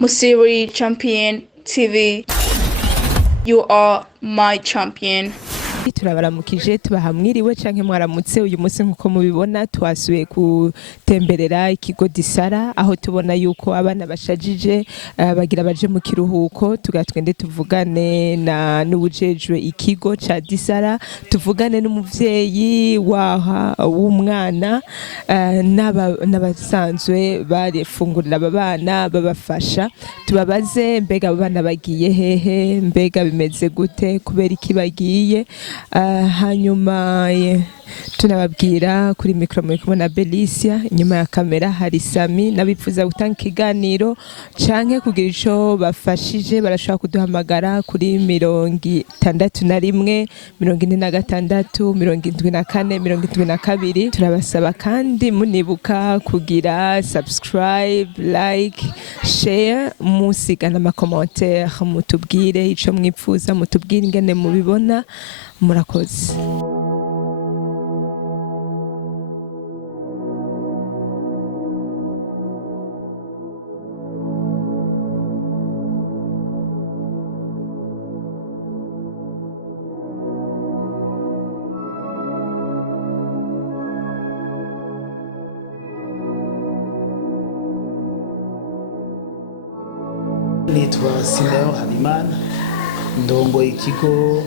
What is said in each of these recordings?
Musiri Champion TV. You are my champion. Turabaramukije tubahamwiriwe canke mwaramutse uyu munsi nkuko mubibona twasuye kutemberera ikigo Disara aho tubona yuko abana bashajije bagira baje mu kiruhuko tugatwende tuvugane na n'ubujejwe ikigo ca Disara tuvugane n'umuvyeyi w'umwana n'abasanzwe barefungurira abana babafasha tubabaze mbega abana bagiye hehe mbega bimeze gute kubera iki bagiye hanyuma tunababwira kuri mikro muri kumwe na Belicia inyuma ya kamera hari Sami nabipfuza gutanga ikiganiro canke kugira ico bafashije barashaka kuduhamagara kuri 61 46 74 72 turabasaba kandi munibuka kugira subscribe like share musigana ama commentaire mutubwire ico mwipfuza mutubwire ingene mubibona murakoze. Nitwa Simeon Habimana ndongoye ikigo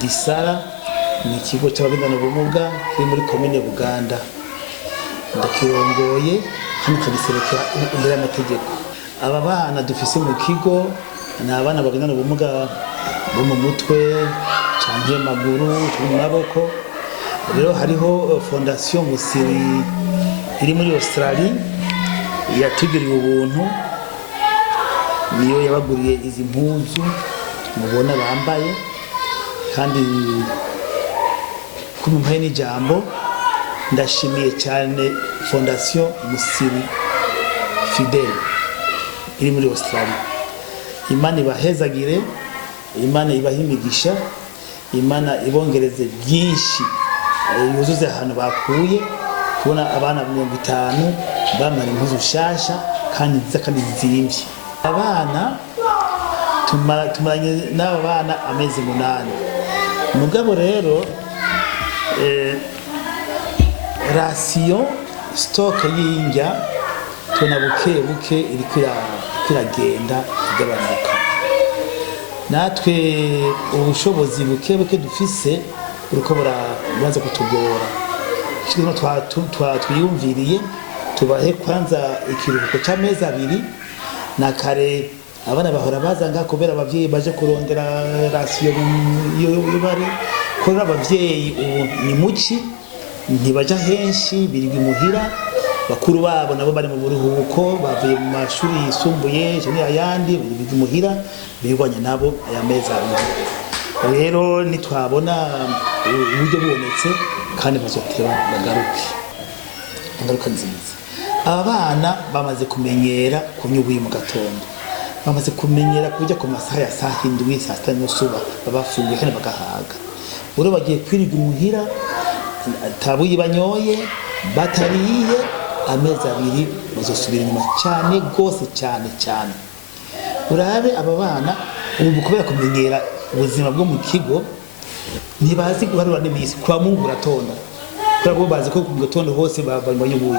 Disara ni ikigo cy'abagendana ubumuga kiri muri komine Buganda ndakirongoye hano kagiserekera imbere y'amategeko. Aba bana dufise mu kigo ni abana bagendana ubumuga bo mu mutwe canke maguru mu maboko. Rero hariho fondation Musiri iri muri Australia yatugiriye ubuntu niyo yabaguriye izi mpuzu mubona bambaye kandi kumumpaye n'ijambo ndashimiye cyane fondation Musiri Fidel iri muri Australia. Imana ibahezagire, Imana ibahimigisha, Imana ibongereze byinshi yuzuze ahantu bakuye kubona abana 50 bamara impuzu shasha kandi nziza kandi nzimvye. Abana tumaranye n'aba bana amezi 8 mugabo rero ratio stock y'injya tuna buke iri kwiragenda igabanuka. Natwe ubushobozi buke dufise uruko buraza kutugora kino twiyumviriye tubahe kwanza ikiruhuko c'amezi 2 na kare abana bahora bazanga kubera abavyeyi baje kurondera ratio yo bari ko abavyeyi ni muci ntibaja henshi birigi muhira bakuru babo nabo bari mu buruhuko bavuye mu mashuri yisumbuye cyane ayandi birigi muhira bigwanya nabo aya meza rero nitwabona uburyo bubonetse kandi bazoteba bagaruka nziza. Abana bamaze kumenyera kunyubuye mu gatondo bamaze kumenyera kujya ku masaha ya saa 7 saa 6 n'usuba babafungiye kandi bagahaga uro bagiye kwiriga umuhira tabuyi banyoye batariye amezi 2 bazosubira inyuma cyane gose cyane urabe aba bana ubu kubera kumenyera ubuzima bwo mu kigo ntibazi guharura n'imisi kwa Mungu ratonda kubera bazi ko ku gatondo hose bayubuye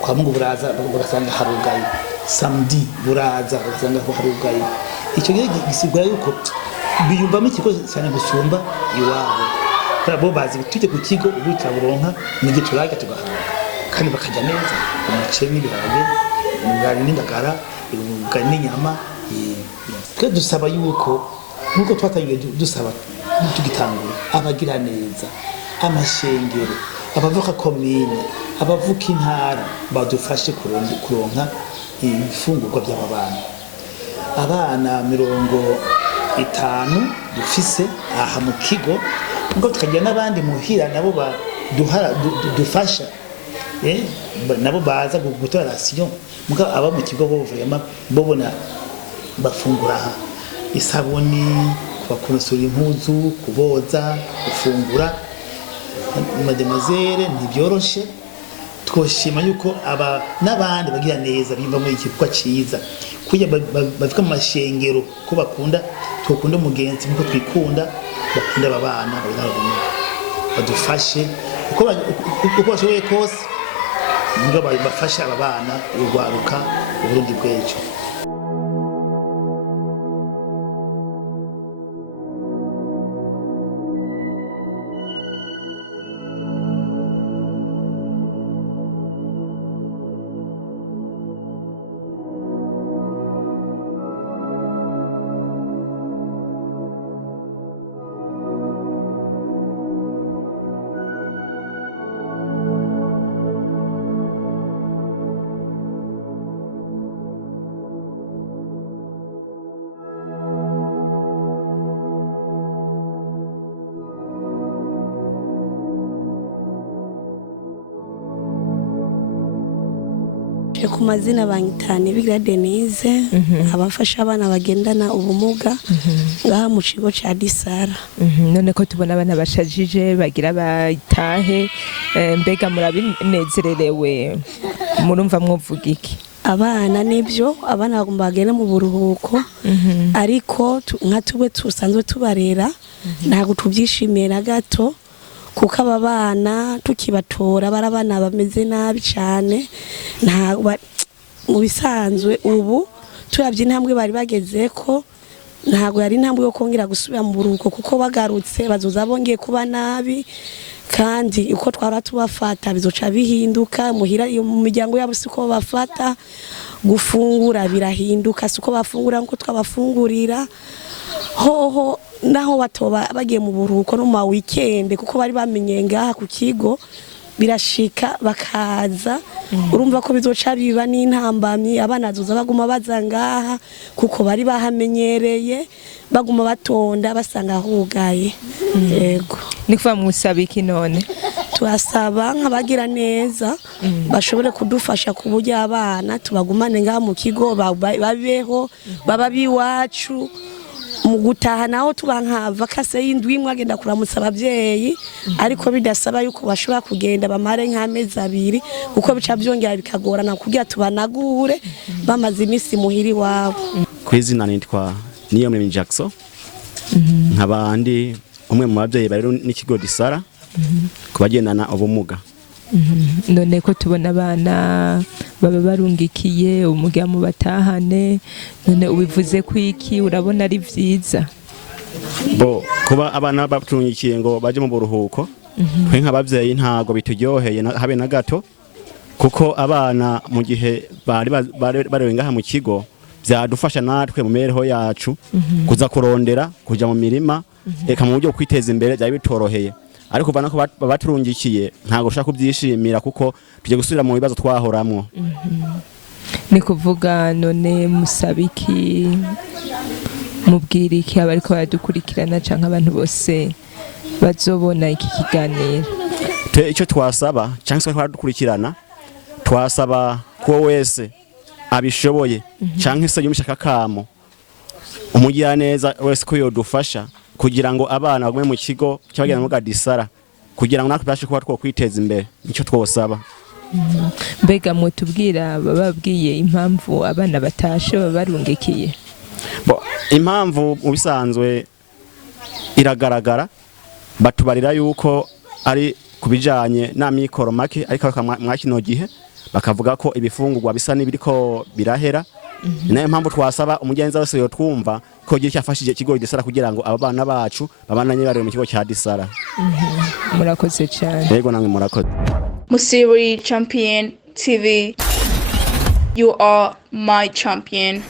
kwa Mungu buraza bagasanga harugaye samedi buraza bagasanga harugaye. Icyo gihe gisigura yuko biyumvamo ikigo cyane gusumba iwabo kubera bo bazi tujye ku kigo ubu turaburonka nige turaga tugahaga kandi bakajya neza umuceri n'ibiharage n'ingari n'indagara ubugari n'inyama. Twe dusaba yuko nkuko twatangiye dusaba tugitangura abagira neza amashengero abavuka komine abavuka intara badufashe kuronka ifungurwa by'abana. Abana 50 dufise aha mu kigo ngo tukagira n'abandi muhira nabo dufasha nabo baza gutora ration muga aba mu kigo bo vraiment bobona bafungura isabuni bakurusura impuzu kuboza gufungura mademoiselle ntibyoroshe twoshima yuko aba n'abandi bagira neza bimva muri iki kwa ciza kuya bafika mu mashengero ko bakunda twokunda umugenzi nkuko twikunda bakunda abana badufashe uko bashoboye kose ngo bafashe abana urwaruka uburundi bw'ejo. Ku mazina banyitane bigira Denise abafasha abana bagendana ubumuga ngaha mu kigo ca Disara. None ko tubona abana bashajije bagira bayitahe mbega murabinezererewe murumva mwovuga iki? Abana nibyo abana bagomba bagenda mu buruhuko ariko nka tube tusanzwe tubarera ntago tubyishimiye na gato kuko aba bana tukibatora barabana bameze nabi cyane nta mu bisanzwe ubu turabye intambwe bari bageze ko ntago yari intambwe yo kongera gusubira mu buruhuko kuko bagarutse bazoza bongeye kuba nabi kandi uko twara tubafata bizoca bihinduka muhira iyo mu miryango yabo siko bafata gufungura birahinduka siko bafungura nko twabafungurira hoho naho batoba bagiye mu buruhuko no ma weekend kuko bari bamenye ngaha ku kigo birashika bakaza urumva ko bizoca biba n'intambamyi abana zoza baguma bazangaha kuko bari bahamenyereye baguma batonda basanga hugaye. Yego nikuva musaba iki none? Turasaba nk'abagira neza bashobore kudufasha ku buryo abana tubagumane ngaha mu kigo babeho baba biwacu mu gutaha naho tubankava vakase y'indwi imwe agenda kuramutsa abavyeyi ariko bidasaba yuko bashobora kugenda bamare nk'amezi abiri uko bica byongera bikagorana kugira tubanagure bamaze imisi muhiri wabo. Kwizina nitwa Niyomwemi Jackson nk'abandi umwe mu bavyeyi bari n'ikigo Disara kubagendana ubumuga. None ko tubona abana baba barungikiye umuga mu batahane none ubivuze kwiki urabona ari vyiza? Bo kuba abana batungikiye ngo baje mu buruhuko twe nk'abavyeyi ntago bituryoheye habe na gato kuko abana mu gihe bari ngaha mu kigo byadufasha natwe mu mereho yacu kuza kurondera kuja mu mirima eka mu buryo kwiteza imbere byari bitoroheye ariko bana ko baturungikiye ntago ushaka kubyishimira kuko tuje gusubira mu bibazo twahoramwo. Ni kuvuga none musabiki mubwira iki abariko baradukurikirana canke abantu bose bazobona iki kiganiro? Icyo twasaba canke se baradukurikirana twasaba ko wese abishoboye canke se yumishaka kamo umugira neza wese ko yodufasha kugira ngo abana bagume mu kigo cy'abagenda mu Disara kugira ngo natwe bashe kuba kwiteza imbere nicyo twosaba. Mbega mutubwira bababwiye impamvu abana batashe babarungikiye? Bo impamvu mu bisanzwe iragaragara batubarira yuko ari kubijanye na mikoro make ariko mwakino gihe bakavuga ko ibifungurwa bisa n'ibiriko birahera. Nayo mpamvu twasaba umugenzi wese yo twumva ko gihe cyafashije ikigo Disara kugira ngo abana bacu babananye bari mu kigo cya Disara. Murakoze cyane. Yego namwe murakoze. Musiri Champion TV, you are my champion.